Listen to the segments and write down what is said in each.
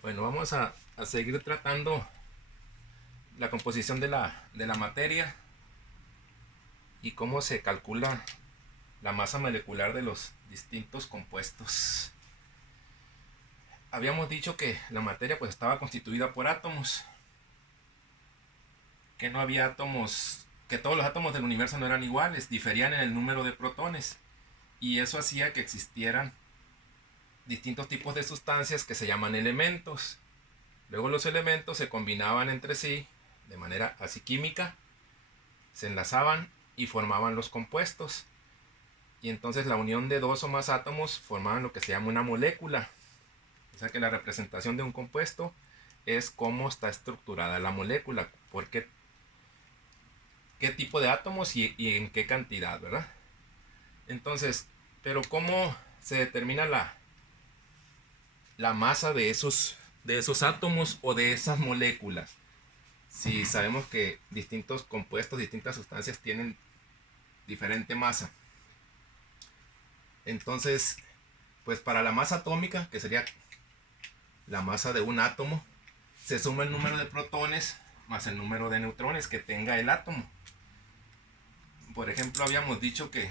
Bueno, vamos a seguir tratando la composición de la materia y cómo se calcula la masa molecular de los distintos compuestos. Habíamos dicho que la materia pues estaba constituida por átomos, que no había átomos, que todos los átomos del universo no eran iguales, diferían en el número de protones, y eso hacía que existieran distintos tipos de sustancias que se llaman elementos. Luego los elementos se combinaban entre sí de manera así química, se enlazaban y formaban los compuestos. Y entonces la unión de dos o más átomos formaban lo que se llama una molécula. O sea que la representación de un compuesto es cómo está estructurada la molécula, por qué tipo de átomos y en qué cantidad, ¿verdad? Entonces, pero ¿cómo se determina la masa de esos átomos o de esas moléculas? Si sabemos que distintos compuestos, distintas sustancias tienen diferente masa. Entonces, pues para la masa atómica, que sería la masa de un átomo, se suma el número de protones más el número de neutrones que tenga el átomo. Por ejemplo, habíamos dicho que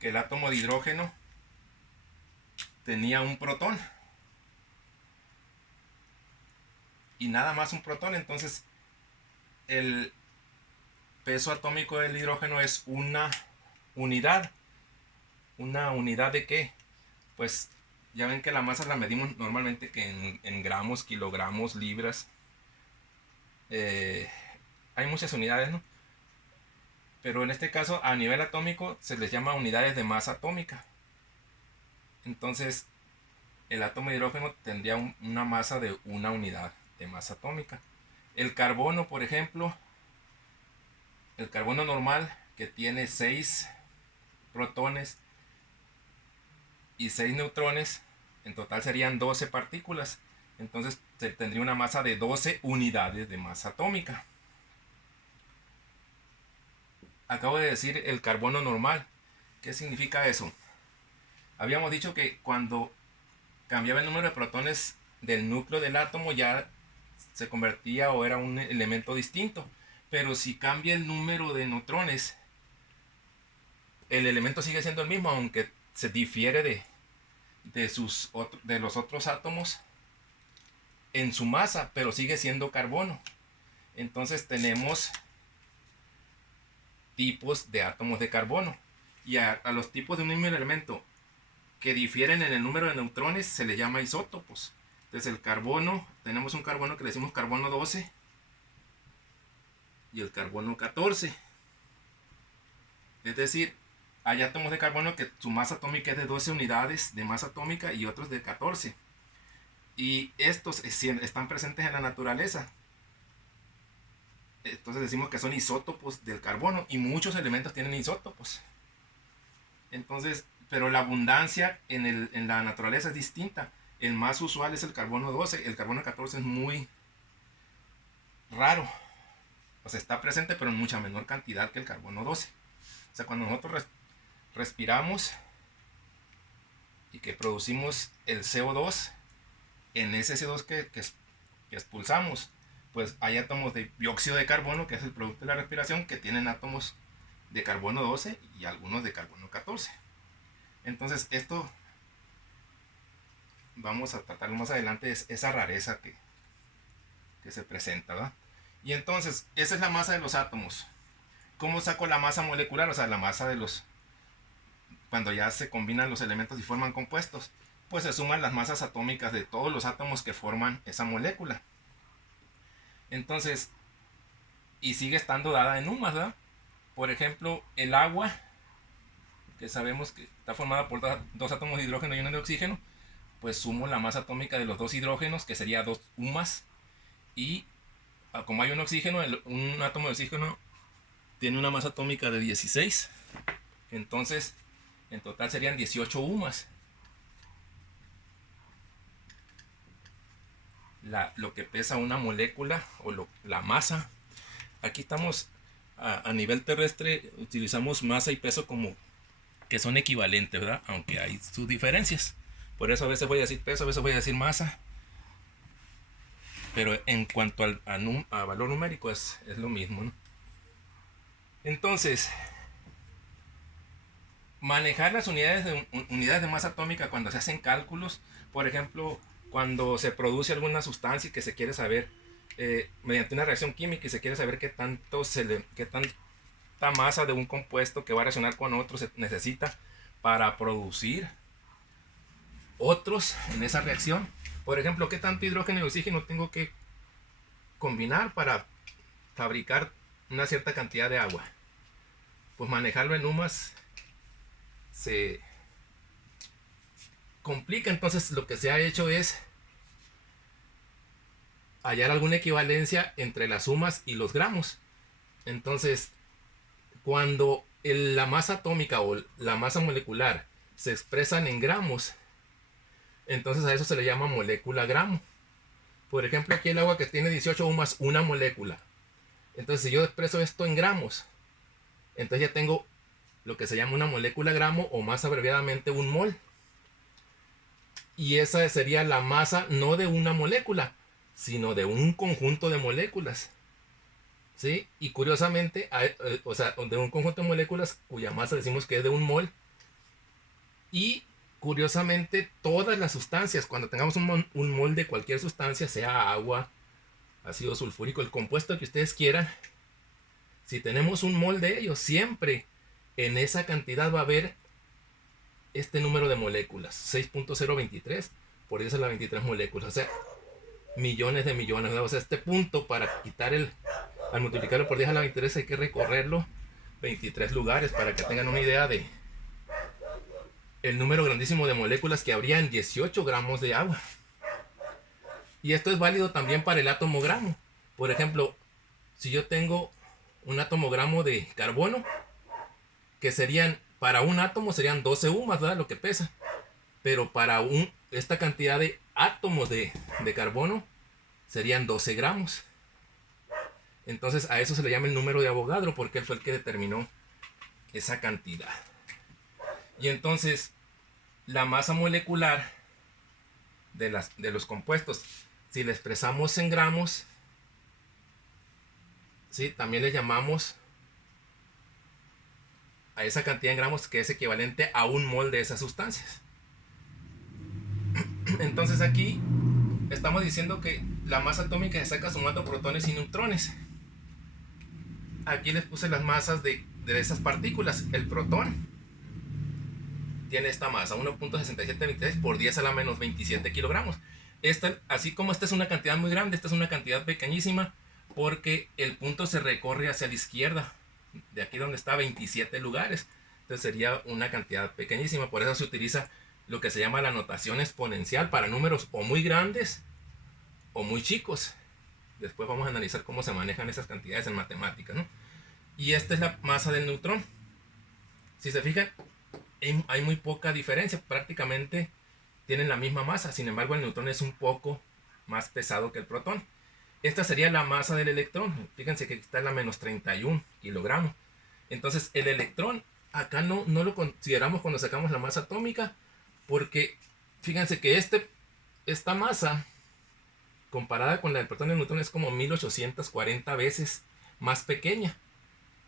el átomo de hidrógeno tenía un protón y nada más un protón. Entonces el peso atómico del hidrógeno es unidad. ¿Una unidad de qué? Pues ya ven que la masa la medimos normalmente que en gramos, kilogramos, libras. Eh, Hay muchas unidades, ¿no? Pero en este caso a nivel atómico se les llama unidades de masa atómica. Entonces el átomo de hidrógeno tendría una masa de una unidad de masa atómica. El carbono, por ejemplo, el carbono normal, que tiene 6 protones y 6 neutrones, en total serían 12 partículas. Entonces tendría una masa de 12 unidades de masa atómica. Acabo de decir el carbono normal. ¿Qué significa eso? Habíamos dicho que cuando cambiaba el número de protones del núcleo del átomo ya se convertía o era un elemento distinto. Pero si cambia el número de neutrones, el elemento sigue siendo el mismo, aunque se difiere de los otros átomos en su masa, pero sigue siendo carbono. Entonces tenemos tipos de átomos de carbono. Y a los tipos de un mismo elemento que difieren en el número de neutrones se le llama isótopos. Entonces el carbono, tenemos un carbono que le decimos carbono 12 y el carbono 14. Es decir, hay átomos de carbono que su masa atómica es de 12 unidades de masa atómica y otros de 14. Y estos están presentes en la naturaleza. Entonces decimos que son isótopos del carbono y muchos elementos tienen isótopos. Entonces, pero la abundancia en la naturaleza es distinta. El más usual es el carbono 12, el carbono 14 es muy raro. O sea, está presente pero en mucha menor cantidad que el carbono 12. O sea, cuando nosotros respiramos y que producimos el CO2, en ese CO2 que expulsamos, pues hay átomos de dióxido de carbono, que es el producto de la respiración, que tienen átomos de carbono 12 y algunos de carbono 14. Entonces esto vamos a tratarlo más adelante, es esa rareza que se presenta, ¿verdad? Y entonces, esa es la masa de los átomos. ¿Cómo saco la masa molecular? O sea, la masa de los... Cuando ya se combinan los elementos y forman compuestos, pues se suman las masas atómicas de todos los átomos que forman esa molécula. Entonces, y sigue estando dada en UMAS, ¿verdad? Por ejemplo, el agua, que sabemos que está formada por dos átomos de hidrógeno y uno de oxígeno, pues sumo la masa atómica de los dos hidrógenos, que sería 2 UMAS, y como hay un oxígeno, un átomo de oxígeno tiene una masa atómica de 16. Entonces, en total serían 18 UMAS. Lo que pesa una molécula o la masa. Aquí estamos a nivel terrestre, utilizamos masa y peso como que son equivalentes, ¿verdad? Aunque hay sus diferencias. Por eso a veces voy a decir peso, a veces voy a decir masa. Pero en cuanto a valor numérico es lo mismo, ¿no? Entonces, manejar las unidades de masa atómica cuando se hacen cálculos, por ejemplo, cuando se produce alguna sustancia y que se quiere saber, mediante una reacción química y se quiere saber qué tanta masa de un compuesto que va a reaccionar con otro se necesita para producir otros en esa reacción. Por ejemplo, qué tanto hidrógeno y oxígeno tengo que combinar para fabricar una cierta cantidad de agua. Pues manejarlo en UMAS se complica. Entonces lo que se ha hecho es hallar alguna equivalencia entre las sumas y los gramos. Entonces, cuando la masa atómica o la masa molecular se expresan en gramos, entonces a eso se le llama molécula gramo. Por ejemplo, aquí el agua que tiene 18 UMAS, una molécula. Entonces, si yo expreso esto en gramos, entonces ya tengo lo que se llama una molécula gramo, o más abreviadamente un mol. Y esa sería la masa no de una molécula, sino de un conjunto de moléculas. ¿Sí? Y curiosamente, o sea, de un conjunto de moléculas cuya masa decimos que es de un mol. Y curiosamente, todas las sustancias, cuando tengamos un mol de cualquier sustancia, sea agua, ácido sulfúrico, el compuesto que ustedes quieran, si tenemos un mol de ellos, siempre en esa cantidad va a haber este número de moléculas, 6.023 por 10 a la 23 moléculas, o sea, millones de millones. O sea, este punto, para quitar al multiplicarlo por 10 a la 23 hay que recorrerlo 23 lugares para que tengan una idea de el número grandísimo de moléculas que habría en 18 gramos de agua. Y esto es válido también para el átomo gramo. Por ejemplo, si yo tengo un átomo gramo de carbono, que serían, para un átomo serían 12 UMAS, ¿verdad? Lo que pesa. Pero para esta cantidad de átomos de carbono serían 12 gramos. Entonces a eso se le llama el número de Avogadro, porque él fue el que determinó esa cantidad. Y entonces la masa molecular de los compuestos, si la expresamos en gramos, ¿sí? También le llamamos a esa cantidad en gramos, que es equivalente a un mol de esas sustancias. Entonces aquí estamos diciendo que la masa atómica se saca sumando protones y neutrones. Aquí les puse las masas de esas partículas. El protón tiene esta masa, 1.6723 por 10 a la menos 27 kilogramos. Así como esta es una cantidad muy grande, esta es una cantidad pequeñísima, porque el punto se recorre hacia la izquierda, de aquí donde está, 27 lugares. Entonces sería una cantidad pequeñísima. Por eso se utiliza lo que se llama la notación exponencial para números o muy grandes o muy chicos. Después vamos a analizar cómo se manejan esas cantidades en matemáticas, ¿no? Y esta es la masa del neutrón. Si se fijan, hay muy poca diferencia. Prácticamente tienen la misma masa. Sin embargo, el neutrón es un poco más pesado que el protón. Esta sería la masa del electrón. Fíjense que aquí está la menos 31 kilogramos. Entonces, el electrón acá no lo consideramos cuando sacamos la masa atómica, porque fíjense que esta masa, comparada con la del protón y el neutrón, es como 1840 veces más pequeña.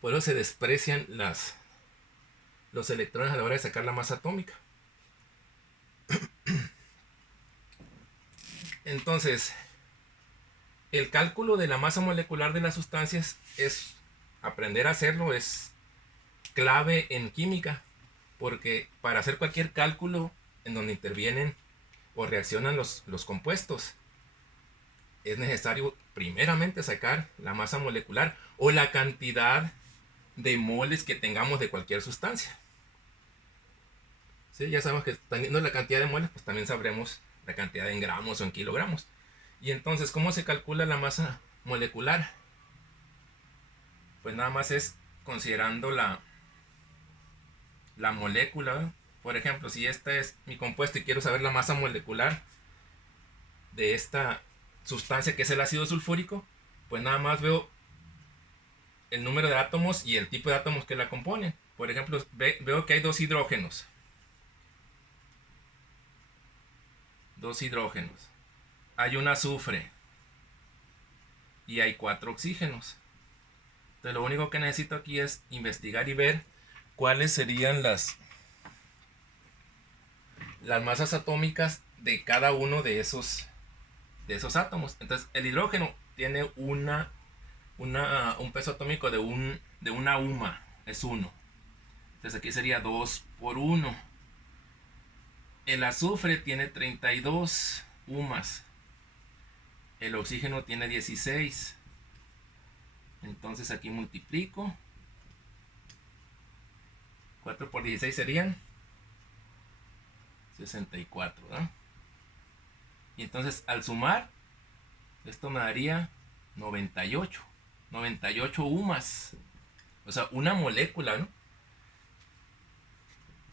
Por eso se desprecian los electrones a la hora de sacar la masa atómica. Entonces, el cálculo de la masa molecular de las sustancias es aprender a hacerlo, es clave en química, porque para hacer cualquier cálculo en donde intervienen o reaccionan los compuestos, es necesario primeramente sacar la masa molecular o la cantidad de moles que tengamos de cualquier sustancia. ¿Sí? Ya sabemos que teniendo la cantidad de moles, pues también sabremos la cantidad en gramos o en kilogramos. Y entonces, ¿cómo se calcula la masa molecular? Pues nada más es considerando la molécula. Por ejemplo, si este es mi compuesto y quiero saber la masa molecular de esta sustancia que es el ácido sulfúrico, pues nada más veo el número de átomos y el tipo de átomos que la componen. Por ejemplo, veo que hay 2 hidrógenos. 2 hidrógenos. Hay un azufre y hay 4 oxígenos. Entonces lo único que necesito aquí es investigar y ver cuáles serían las masas atómicas de cada uno de esos átomos. Entonces el hidrógeno tiene un peso atómico de una UMA, es 1. Entonces aquí sería 2 por 1. El azufre tiene 32 UMAs. El oxígeno tiene 16. Entonces aquí multiplico. 4 por 16 serían 64, ¿no? Y entonces al sumar, esto me daría 98. 98 UMAs. O sea, una molécula, ¿no?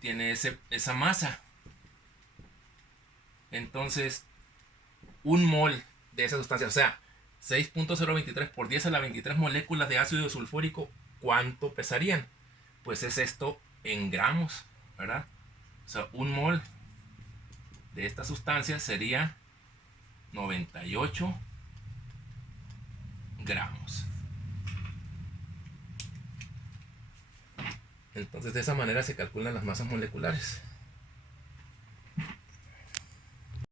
Tiene esa masa. Entonces, un mol de esa sustancia, o sea, 6.023 por 10 a la 23 moléculas de ácido sulfúrico, ¿cuánto pesarían? Pues es esto en gramos, ¿verdad? O sea, un mol de esta sustancia sería 98 gramos. Entonces, de esa manera se calculan las masas moleculares.